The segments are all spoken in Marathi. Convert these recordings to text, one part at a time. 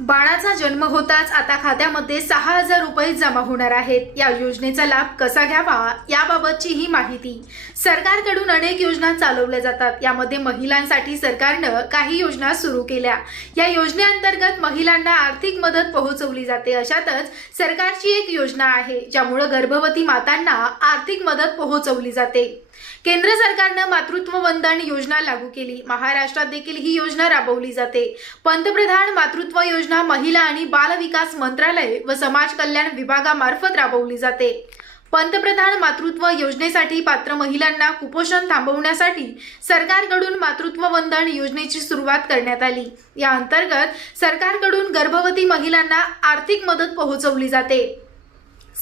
बाळाचा जन्म होताच आता खात्यामध्ये सहा हजार रुपये जमा होणार आहेत. या योजनेचा लाभ कसा घ्यावा याबाबतची ही माहिती. सरकारकडून अनेक योजना चालवल्या जातात. यामध्ये महिलांसाठी सरकारनं काही योजना सुरू केल्या. या योजनेअंतर्गत महिलांना आर्थिक मदत पोहोचवली जाते. अशातच सरकारची एक योजना आहे ज्यामुळे गर्भवती मातांना आर्थिक मदत पोहोचवली जाते. केंद्र सरकारनं मातृत्व वंदन योजना लागू केली. महाराष्ट्रात देखील ही योजना राबवली जाते. पंतप्रधान मातृत्व योजना महिला आणि बाल विकास मंत्रालय व समाज कल्याण विभागामार्फत राबवली जाते. पंतप्रधान मातृत्व योजनेसाठी पात्र महिलांना कुपोषण थांबवण्यासाठी सरकारकडून मातृत्व वंदन योजनेची सुरुवात करण्यात आली. या अंतर्गत सरकारकडून गर्भवती महिलांना आर्थिक मदत पोहोचवली जाते.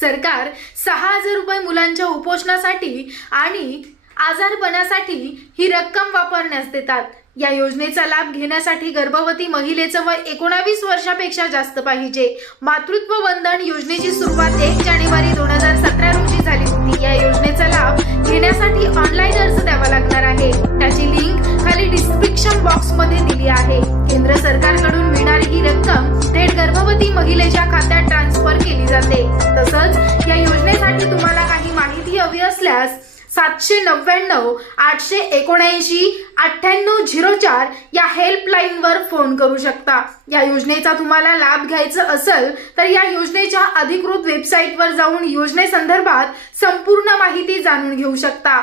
सरकार सहा हजार रुपये मुलांच्या उपोषणासाठी आणि आजारपणासाठी ही रक्कम वापरण्यास देतात. या योजनेचा लाभ घेण्यासाठी गर्भवती महिलेचं वय एकोणावीस वर्षापेक्षा जास्त पाहिजे. मातृत्व वंदन योजनेची सुरुवात एक जानेवारी दोन हजार सतरा रोजी झाली होती. या योजनेचा लाभ घेण्यासाठी ऑनलाईन अर्ज द्यावा लागणार आहे. त्याची लिंक खाली डिस्क्रिप्शन बॉक्समध्ये दिली आहे. केंद्र सरकारकडून मिळणारी ही रक्कम थेट गर्भवती महिलेच्या खात्यात ट्रान्सफर केली जाते. तसंच या योजनेसाठी तुम्हाला काही माहिती हवी असल्यास सातशे नव्याण्णव आठशे एकोणऐंशी अठ्ठ्याण्णव झिरो चार या हेल्पलाईनवर फोन करू शकता. या योजनेचा तुम्हाला लाभ घ्यायचा असेल तर या योजनेच्या अधिकृत वेबसाईटवर जाऊन योजनेसंदर्भात संपूर्ण माहिती जाणून घेऊ शकता.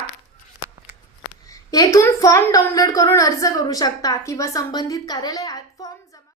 येथून फॉर्म डाउनलोड करून अर्ज करू शकता किंवा संबंधित कार्यालयात